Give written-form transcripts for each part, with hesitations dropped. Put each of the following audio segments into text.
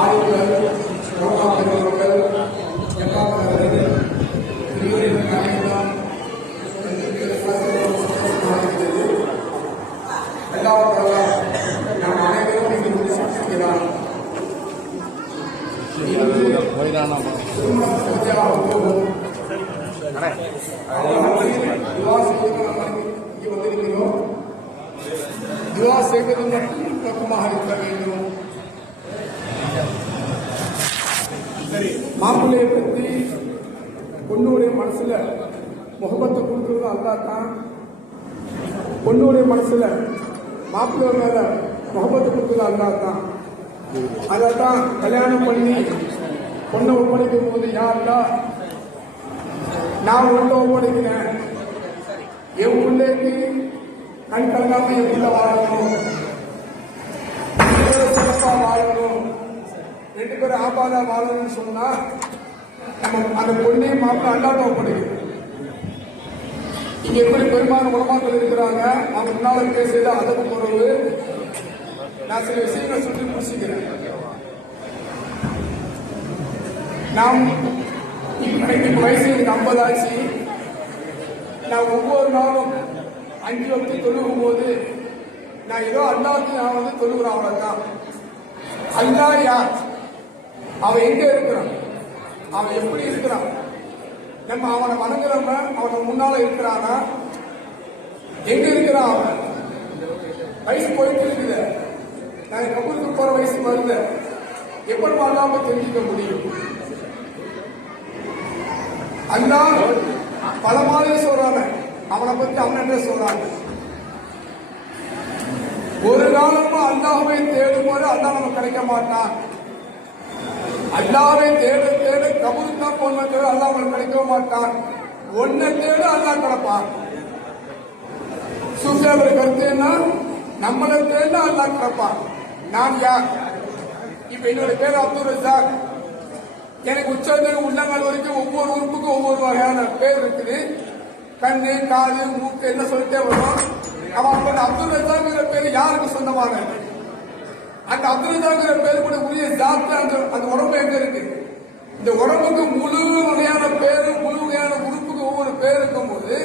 ஆய்வுகள் பெற்றோர்கள் நாம் அனைவரும் இங்கு சிந்திக்கிறார். துவா செய்வது நோக்கமாக இருக்க வேண்டும். மாப்பிள்ளையை பற்றி பொண்ணுடைய மனசுல முகபத்தை கொடுக்கறது அல்லா தான். பொண்ணுடைய மனசுல மாப்பிள்ளை மேல முகபத்தை கொடுக்கறது அல்லா தான். அதான் கல்யாணம் பண்ணி பொண்ணை ஒப்படைக்கும் போது யாருடா நான் உள்ள ஒப்படைக்கிறேன், என் பிள்ளைக்கு கண் கலங்காம என் பிள்ளை வாழணும், சிறப்பா வாழணும், 2 பேரும் ஆபாதா வாழணும்னு சொன்னா நம்ம அந்த பொண்ணையும் மாப்பிள்ள அல்லாத ஒப்படைக்கணும். இங்க எப்படி பெரும்பாலான உலமாக்கள் இருக்கிறாங்க, அவங்க முன்னால பேசுறது அதற்கு குறவு. நான் சில விஷயங்களை சொல்லி முடிச்சுக்கிறேன். நாம் இன்னைக்கு வயசு எனக்கு 50 ஆச்சு. நான் ஒவ்வொரு நாளும் 5 வக்து தொழுகும் போது நான் ஏதோ அல்லாவுக்கு நான் தொழுகிறேன். அவ்வளவுதான். அல்லா யார், அவன் எங்க இருக்கிறான், அவன் எப்படி இருக்கிறான், நம்ம அவனை வணங்குறவங்க அவன் முன்னால இருக்கிறானா, எங்க இருக்கிறான், அவன் வயசு போயிட்டு இருக்குது. நான் கபூருக்கு போற வயசு வருது. எப்படி அல்லாம தெரிஞ்சுக்க முடியும்? அல்லா பல மாதிரி சொல்றாங்க, அவனை பத்தி அவன் என்ன சொல்றாங்க. ஒரு காலமா அல்லாஹ்வை தேடும் போது அல்லாஹ் நமக்கு கிடைக்க மாட்டான். அல்லாஹ்வை தேட தேட கபூருக்கு தான் போன தேட அல்லாஹ் அவனுக்கு கிடைக்க மாட்டான். ஒன்ன தேட அல்லாஹ் கிடப்பான். சூஃபியாவுடைய கருத்து என்ன, நம்மளை தேட அல்லாஹ் கிடப்பான். நான் யார்? இப்ப என்னோட பேர் அப்துல் ரஜாக். எனக்கு உச்சந்தேக உள்ளங்கால் வரைக்கும் ஒவ்வொரு உறுப்புக்கும் ஒவ்வொரு வகையான பேர் இருக்குது. கண்ணு, காது, மூக்கு என்ன சொல்லிட்டே வரும். அவன் அப்துல் ரஜாக்ங்கிற பேரு யாருக்கு சொந்தமான? அந்த அப்துல் ரஜாக்ங்கிற பேரு கூட உரிய ஜாத்து அந்த உடம்பு எங்க இருக்கு? இந்த உடம்புக்கு முழு வகையான பேரு, முழு வகையான உறுப்புக்கு ஒவ்வொரு பேர் இருக்கும் போது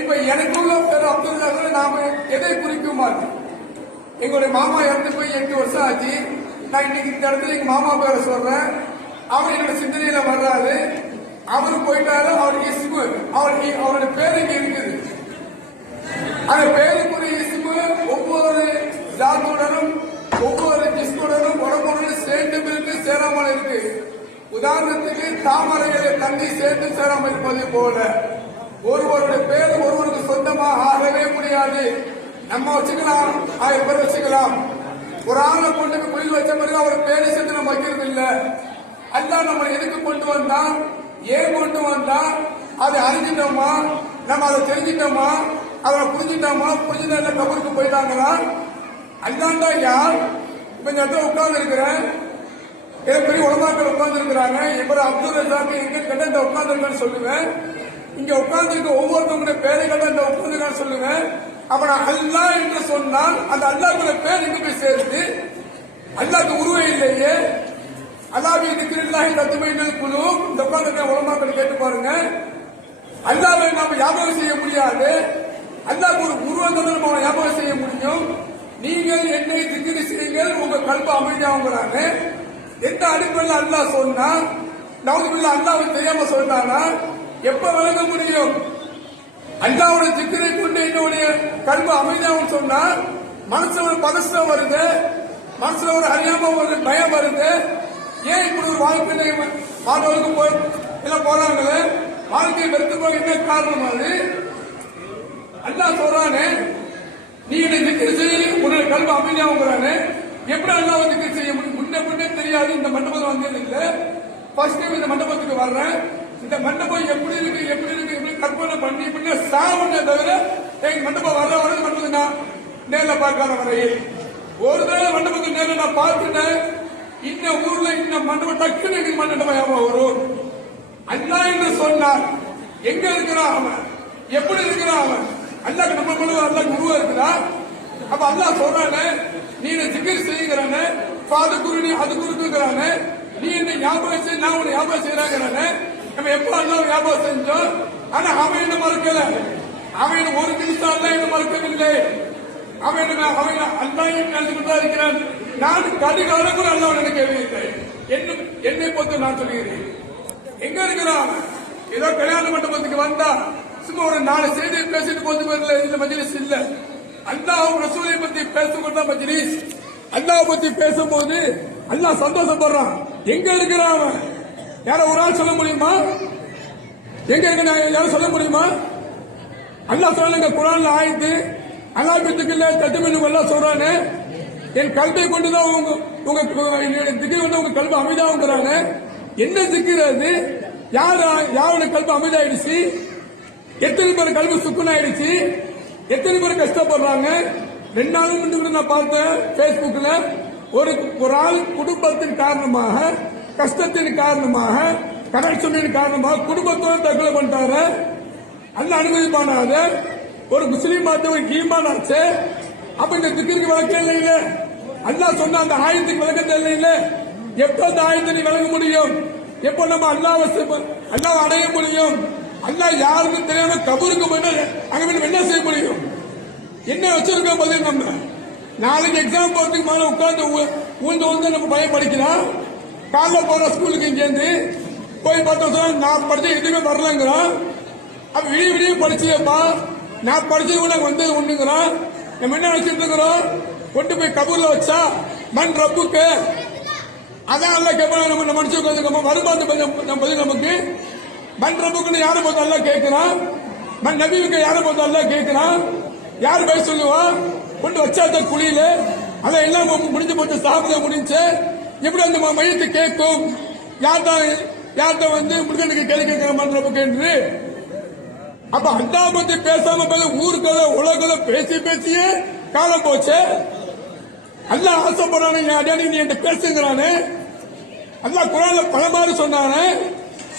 இப்ப எனக்குள்ள பேர் அப்துல் ரஜாக் நாம எதை குறிக்குமா? எங்களுடைய மாமா இறந்து போய் 8 வருஷம் ஆச்சு. நான் இன்னைக்கு இந்த இடத்துல எங்க மாமா பேரை சொல்றேன். அவர் என்னோட சிந்தனையில வர்றாரு. அவரு போயிட்டாரு. அவருக்கு இஸ்மு, அவருடைய பேரு இங்க இருக்குது. அந்த பேருக்குரிய இஸ்மு ஒவ்வொரு ஜாத்துடனும் ஒவ்வொரு ஜிஸ்முடனும் உடம்புடனும் சேர்ந்து இருக்கு, சேராமல் இருக்கு. உதாரணத்துக்கு தாமரைகளை தண்ணி சேர்ந்து சேராமல் இருப்பது போல ஒருவருடைய பேரு ஒருவருக்கு சொந்தமாக ஆகவே முடியாது. நம்ம வச்சுக்கலாம், 1000 பேர் வச்சுக்கலாம். ஒரு ஆளை பொண்ணுக்கு குயில் வச்ச பிறகு அவர் பேரை சேர்த்து நம்ம வைக்கிறது இல்ல. அல்லாஹ் நம்ம எதுக்கு கொண்டு வந்தா, ஏன் கொண்டு வந்தா, அதை அறிஞ்சிட்டோமா, நம்ம அதை தெரிஞ்சிட்டோமா, அதை புரிஞ்சிட்டோமா, புரிஞ்சுட்டா கபருக்கு போயிட்டாங்களா? அல்லாண்டா யார்? இப்ப இந்த இடத்துல உட்கார்ந்து இருக்கிறேன், பெரிய உலமாக்கள் உட்கார்ந்து இருக்கிறாங்க. இப்ப அப்துல் ரஜாக் எங்க கேட்ட இந்த உட்கார்ந்து இருக்கான்னு சொல்லுவேன். இங்க உட்கார்ந்து இருக்க ஒவ்வொருத்தவங்களுடைய பேரை கேட்ட இந்த உட்கார்ந்து இருக்கான்னு சொல்லுவேன். அப்ப நான் அல்லா என்று சொன்னால் அந்த அல்லாஹ்வுடைய பேர் எங்க போய் சேருது? அல்லாஹ்க்கு உருவம் இல்லையே. அல்லாஹ்வை திக்ரில்லாஹி தத்மைனுல் குலூப். இந்த உட்கார்ந்து உலமாக்கள் கேட்டு பாருங்க. அல்லாஹ்வை நாம ஞாபகம் செய்ய முடியாது. அல்லாஹ்க்கு ஒரு உருவம் தான் நம்ம ஞாபகம் செய்ய முடியும். நீங்கள் என்னை திக்ரி செய்யுங்கள், உங்க கல்பு அமைதியாகுறாங்க. எந்த அடிப்படையில் அல்லாஹ் சொன்னா, நவுதுபில்லாஹ் அல்லாஹ்வை தெரியாம சொன்னானா எப்ப விளங்க முடியும்? அல்லாஹ்வுடைய திக்ரை கொண்டு என்னுடைய கல்பு அமைதியாகும் சொன்னா மனசுல ஒரு பதஷ்டம் வருது, மனசுல ஒரு அறியாம ஒரு பயம் வருது. ஏன் இப்படி ஒரு வாழ்க்கை மாணவர்களுக்கு போறாங்களே, வாழ்க்கையை வெறுத்து போக என்ன காரணம்? அது அல்லாஹ் சொல்றானே, நீ என்னை திக்ரு செய்ய, உன்னுடைய கல்வி அமைதியாகுறானே. எப்படி அல்லாஹ் திக்ரு செய்ய முடியும்? முன்னே தெரியாது. இந்த மண்டபம் வந்தது இல்ல, ஃபர்ஸ்ட் டைம் இந்த மண்டபத்துக்கு வர்றேன். இந்த மண்டபம் எப்படி இருக்கு எப்படி கற்பனை பண்ணி பண்ண சாவுன்னு தவிர எங்க மண்டபம் வர மண்டபத்தை நான் நேர்ல பார்க்காத வரையில் ஒரு தடவை மண்டபத்தை நேரில் நான் பார்த்துட்டேன். இந்த ஊர்ல இந்த மண்டபம் டக்குனு மண்டபம் வரும். அல்லாஹ் என்று சொன்னார். எங்க இருக்கிறான் அவன்? எப்படி இருக்கிறான் அவன்? அல்லாஹ் நம்ம அல்லாஹ் உருவா இருக்கிறா. அப்ப அல்லாஹ் சொல்றானே, நீ திக்ர் செய்கிறானே, அது குரு அது குருக்குறானே, நீ என்ன ஞாபகம் செய்ய, நான் உன்னை ஞாபகம் செய்யறாங்கிறானே. நம்ம எப்ப அல்லாஹ் ஞாபகம் செஞ்சோம். ஆனா அவன் என்ன மறக்கல, அவன் ஒரு நிமிஷம் அல்ல என்ன மறக்கவில்லை. அவன் அல்லாஹ் நினைச்சுட்டு தான் இருக்கிறான். நான் கடுகாலம் கூட அல்லாஹ் நினைக்கவில்லை. என்னை பொறுத்து நான் சொல்லுகிறேன். எங்க இருக்கிறான்? ஏதோ கல்யாண மண்டபத்துக்கு வந்தா சும்மா ஒரு 4 செய்தியை பேசிட்டு போது வரல. இந்த மஜ்லிஸ் இல்ல. அல்லாஹ் ரசூலை பத்தி பேசக்கூட மஜ்லிஸ். அல்லாஹ் பத்தி பேசும்போது அல்லாஹ் சந்தோஷப்படுறான். எங்க இருக்கிறான் அவன்? யார ஒரு ஆள் சொல்ல முடியுமா? எங்க இருக்க யாரும் சொல்ல முடியுமா? அல்லாஹ் சொல்லுங்க குர்ஆன்ல ஆயத்து, அல்லாஹ் பித்துக்குள்ள தத்துமென்னு எல்லாம் சொல்றானே, என் கல்வை கொண்டுதான் உங்க திக்கு வந்து உங்க கல்வி அமைதாங்கிறாங்க. என்ன திக்குறது அது? யாரோட கல்வி அமைதாயிடுச்சு? எத்தனை பேர் கல்வி சுக்குனாயிடுச்சு? எத்தனை பேர் கஷ்டப்படுறாங்க? 2 நாளும் முன்னாடி நான் பார்த்தேன் பேஸ்புக்ல, ஒரு ஆள் குடும்பத்தின் காரணமாக, கஷ்டத்தின் காரணமாக, கடன் சொன்னின் காரணமாக குடும்பத்தோடு தற்கொலை பண்ணிட்டாரு. அல்ல அனுமதிப்பானாத ஒரு முஸ்லீம் பார்த்து ஒரு ஈமான் ஆச்சு. அப்ப இந்த திக்கிற்கு விளக்கம் இல்லை. அல்லாஹ் சொன்ன அந்த ஆயத்துக்கு விளக்கத்தை இல்லை. எப்ப அந்த ஆயத்தை நீ விளங்க முடியும்? எப்ப நம்ம அல்லாஹ் அடைய முடியும்? அல்லாஹ் யாருன்னு தெரியாம கபருக்கு போயிட்டு அங்க என்ன செய்ய முடியும்? என்ன வச்சிருக்க பதில்? நம்ம நாளைக்கு எக்ஸாம் போறதுக்கு மேல உட்கார்ந்து ஊழ்ந்து நம்ம பயம் படிக்கலாம். காலைல போற ஸ்கூலுக்கு இங்கேருந்து போய் பார்த்தா நான் படிச்ச எதுவுமே வரலங்கிறான். அப்ப விடிய படிச்சியப்பா, நான் படிச்சது கூட வந்தது ஒண்ணுங்கிறான். நம்ம என்ன வச்சுட்டு இருக்கிறோம்? கொண்டு போய் கபூர்ல வச்சா மண் ரப்புக்கு அதான் அல்ல கேட்பாங்க. நம்ம மனுஷன் வருமானத்து பதில் நமக்கு மண் ரப்புக்குன்னு யாரை பார்த்து அல்ல கேட்கிறான். மண் நபிவுக்கு யாரை பார்த்து அல்ல கேட்கிறான். யாரு போய் சொல்லுவான்? கொண்டு வச்சாத்த குழியில அதான் எல்லாம் முடிஞ்சு போச்சு, சாப்பிட முடிஞ்சு. எப்படி அந்த மையத்தை கேட்கும்? யார்கிட்ட வந்து முருகனுக்கு கேள்வி கேட்கிற மண் ரப்புக்கு என்று. அப்ப அண்டா பத்தி பேசாம ஊருக்குள்ள உலகள பேசியே காலம் போச்சு. அல்ல ஆசைப்படுறானே, நீ என்கிட்ட பேசுங்கிறானே. அல்ல குரான்ல பலமாறு சொன்னானே,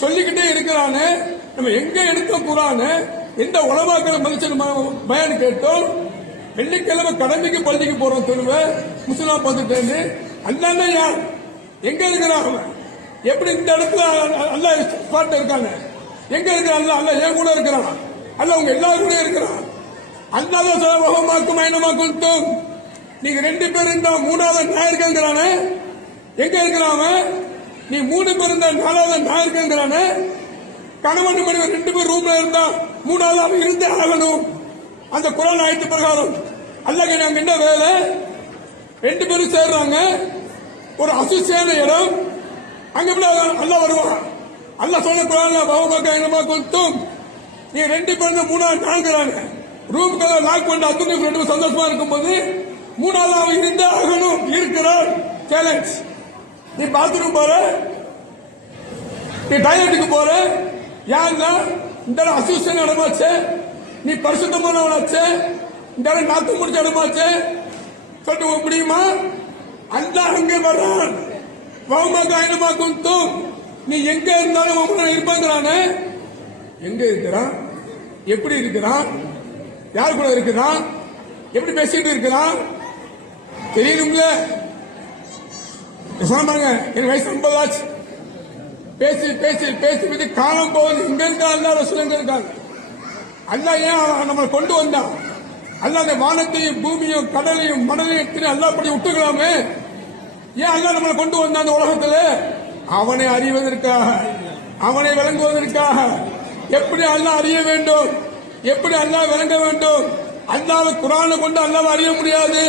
சொல்லிக்கிட்டே இருக்கிறானே. நம்ம எங்க எடுத்த குரானு, எந்த உலமாக்கள் மனுஷன் பயன் கேட்டோம். வெள்ளிக்கிழமை கடமைக்கு பள்ளிக்கு போறோம். திரும்ப முஸ்லாம் பார்த்துட்டு அல்ல யார் எங்க இருக்கிறான்? எப்படி இந்த இடத்துல அல்ல ஸ்பாட் இருக்காங்க? எங்க இருக்கிறான்? அல்ல ஏன் கூட இருக்கிறான். அல்ல உங்க எல்லாரும் கூட இருக்கிறான். அல்லாஹ்மாக்கும் ஐனமாக்கும் நீங்க 2 பேர் இருந்தா 3வது நான் இருக்கேங்கிறானே. எங்க இருக்கிறான்? நீ 3 பேர் இருந்தா 4வது நான் இருக்கேங்கிறானே. கணவன் மனைவி 2 பேர் ரூம்ல இருந்தா 3வது அவன் இருந்தே ஆகணும். அந்த குர்ஆன் ஆயத்து பிரகாரம் அல்லாஹ் நாங்க என்ன வேலை? 2 பேரும் சேர்றாங்க ஒரு அசுசியான இடம். அங்க அல்லாஹ் வருவான். அல்லாஹ் சொன்ன குர்ஆன்ல பாவமாக என்னமா கொடுத்தும் நீ 2 பேரும் 3வது நான்கிறாங்க. ரூமுக்கு லாக் பண்ணி அதுக்கு 2 சந்தோஷமா இருக்கும்போது 3வது அவன் இருந்தே ஆகணும். இருக்கிறான் சேலஞ்ச். நீ பாத்ரூம் போற, நீ டாய்லெட்டுக்கு போற, யாருன்னா இந்த அசுசியான இடமாச்சு, நீ பரிசுத்தமானவனாச்சு, இந்த நாத்து முடிச்ச இடமாச்சு சொல்லிட்டு முடியுமா? அல்லாஹ் அங்கே வர்றான். வவுமாக்கும் நீ எங்க இருந்தாலும் இருப்பாங்கிறானே. எங்க இருக்கிறான்? எப்படி இருக்கிறான்? யார் கூட இருக்கிறான்? எப்படி பேசிட்டு இருக்கிறான்? தெரியணும்ல. சொன்னாங்க என் வயசு 50 ஆச்சு. பேசி பேசி பேசி பேசி காலம் போகுது. இங்க இருக்கா ரசூல் இருக்காங்க. அல்லாஹ் ஏன் நம்ம கொண்டு வந்தான்? அல்லாஹ் அந்த வானத்தையும் பூமியும் கடலையும் மணலையும் அல்லாஹ் படி விட்டுக்கலாமே. ஏன் அல்லாஹ் நம்மளை கொண்டு வந்தான் அந்த உலகத்துல? அவனை அறிவதற்காக, அவனை விளங்குவதற்காக. எப்படி அல்லாஹ் அறிய வேண்டும்? எப்படி அல்லாஹ் விளங்க வேண்டும்? அல்லாஹ்வை குர்ஆனை கொண்டு அல்லாஹ்வை அறிய முடியாது.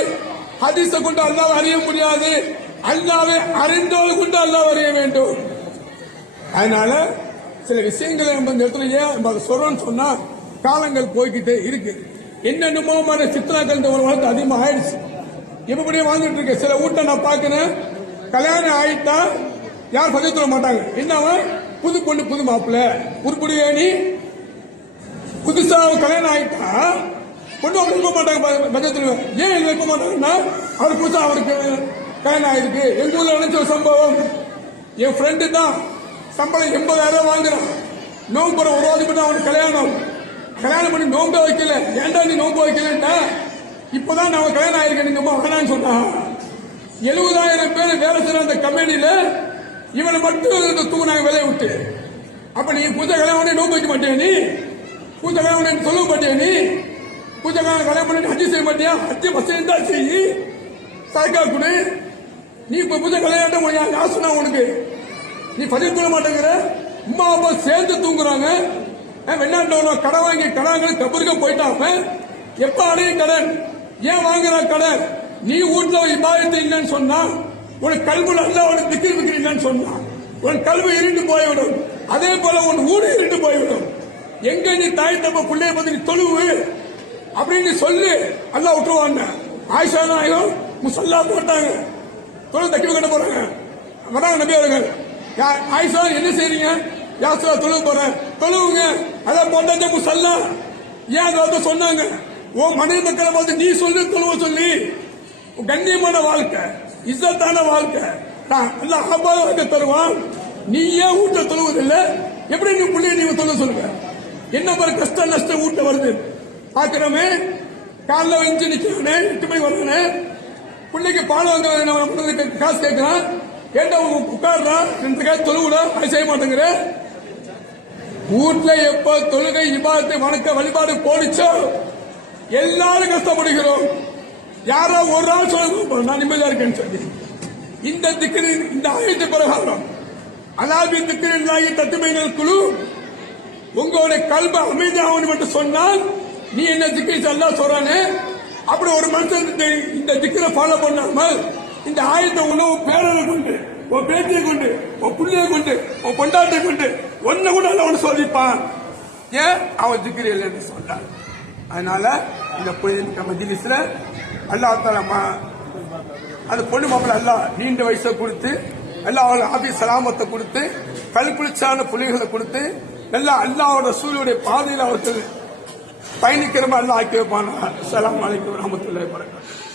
ஹதீஸை கொண்டு அல்லாஹ்வை அறிய முடியாது. அல்லாஹ்வை அறிந்தோடு கொண்டு அல்லாஹ் அறிய வேண்டும். அதனால சில விஷயங்களை நம்ம இந்த இடத்துல ஏன் சொல்றோம்னு சொன்னா, காலங்கள் போய்கிட்டே இருக்கு. என்னென்னமோ சித்திராக்கள் இந்த உலகத்து அதிகமாக ஆயிடுச்சு. எப்படியே வாழ்ந்துட்டு இருக்கு. சில வீட்டை நான் பாக்கிறேன், கல்யாணம் ஆயிட்டா யாரும் பதிவு சொல்ல மாட்டாங்க. என்னவா புது பொண்ணு புது மாப்பிள்ள உருப்படியே நீ புதுசா கல்யாணம் ஆயிட்டா பொண்ணு அவங்க இருக்க மாட்டாங்க. பட்சத்தில் ஏன் இருக்க மாட்டாங்கன்னா அவர் புதுசா அவருக்கு கல்யாணம் ஆயிருக்கு. எங்க ஊர்ல நினைச்ச ஒரு சம்பவம். என் ஃப்ரெண்டு தான் சம்பளம் 80,000 வாங்குறான். நோம்பு ஒரு வாரம் அவனுக்கு கல்யாணம் பண்ணி நோம்பு வைக்கல. ஏன்டா நீ நோம்பு வைக்கலன்னா இப்பதான் நான் கல்யாணம் ஆயிருக்கேன் நீங்க வேணான்னு சொன்னா 70,000 பேர் வேலை செய்யற அந்த கம்பெனியில இவனை மட்டும் தூக்குனாங்க வேலையை விட்டு. அப்ப நீ பூஜை கல்யாணம் நோம்பு வைக்க மாட்டியா? நீ பூஜை கல்யாணம் சொல்ல மாட்டியா? நீ பூஜை கல்யாணம் பண்ணி ஹஜ்ஜி செய்ய மாட்டியா? ஹஜ்ஜி பசங்க தான் செய்யி சாய்க்கா கொடு. நீ இப்ப பூஜை கல்யாணம் யாசனா உனக்கு நீ பதிவு பண்ண மாட்டேங்கிற. அம்மா அப்பா சேர்ந்து தூங்குறாங்க. வெளிநாட்டுல கடன் வாங்கி கடன் கபருக்கு போயிட்டாங்க. எப்ப அடையும் கடன்? ஏன் வாங்குற கடன்? நீ வீட்டுல இபாதத்து இல்லைன்னு சொன்னா, உனக்கு கல்வில அல்ல உனக்கு திக்கிர் விக்கிரி இல்லைன்னு சொன்னா உன் கல்வி இருண்டு போய்விடும். அதே போல உன் ஊடு இருண்டு போய்விடும். எங்க நீ தாய் தப்ப பிள்ளைய பத்தி நீ தொழுவு அப்படின்னு சொல்லு, அல்லா விட்டுருவாங்க. ஆயிஷா நாயகம் முசல்லா போட்டாங்க, தொழில் தக்கி கட்ட போறாங்க. வராங்க நபி அவர்கள், ஆயிஷா என்ன செய்றீங்க? யாசா தொழுவு போறேன். தொழுவுங்க. அதான் போட்டாங்க முசல்லா. ஏன் அதை சொன்னாங்க? ஓ மனைவி மக்களை பார்த்து நீ சொல்லி தொழுவ சொல்லி. கண்ணியமான வாழ்க்கை, இஸ்ஸத்தான வாழ்க்கை, எல்லாம் வாழ்க்கை தருவான். நீ ஏன் வீட்டை தொழுவதில்லை? எப்படி நீ பிள்ளைய நீங்க தொழுவ சொல்லுங்க? என்ன மாதிரி கஷ்டம் நஷ்டம் வீட்டை வருது பாக்கிறோமே. காலைல வந்து நிக்கிறேன், 8 மணி வரேன், பிள்ளைக்கு பால் வாங்க காசு கேட்கிறான். ஏண்டா உட்காடுறான், 2 காசு தொழுவிடா, அது செய்ய மாட்டேங்கிற. வீட்டுல எப்ப தொழுகை இபாதத்தை வணக்க வழிபாடு போடிச்சோ எல்லாரும் கஷ்டப்படுகிறோம். யாரோ ஒரு நாள் சொல்ல நான் நிம்மதியா இருக்கேன்னு சொல்லி இந்த திக்கிரி இந்த ஆயத்து பிரகாரம் அலாபின் திக்கிரி தத்துமைகள் குழு உங்களுடைய கல்வ அமைதியாகணும் என்று சொன்னால் நீ என்ன திக்கிரி அல்லா சொல்றானே. அப்படி ஒரு மனுஷன் இந்த திக்கிரை ஃபாலோ பண்ணாமல் இந்த ஆயத்தை உணவு பேரனை கொண்டு உன் பேட்டியை கொண்டு உன் பிள்ளையை கொண்டு உன் கொண்டாட்டை கொண்டு ஒன்னு கூட அவனை சொல்லிப்பான். ஏன் அவன் திக்கிரி இல்லைன்னு சொல்றான். அதனால இந்த மஜ்லிஸ்ல அல்லாஹ் தஆலா அந்த பொண்ணு மாப்பிள்ள அல்லாஹ் நீண்ட வயசை கொடுத்து அல்லாஹ் அவளுக்கு ஆபீஸ் சலாமத்தை கொடுத்து கல்குளிச்சான புலிகளை கொடுத்து நல்லா அல்லாஹ்வோட ரசூலுடைய பாதையில் அவர்கள் பயணிக்கிற மாதிரி அல்லாஹ் ஆக்கி வைப்பான. அஸ்ஸலாமு அலைக்கும் வரஹ்மத்துல்லாஹி வபரகாத்துஹு.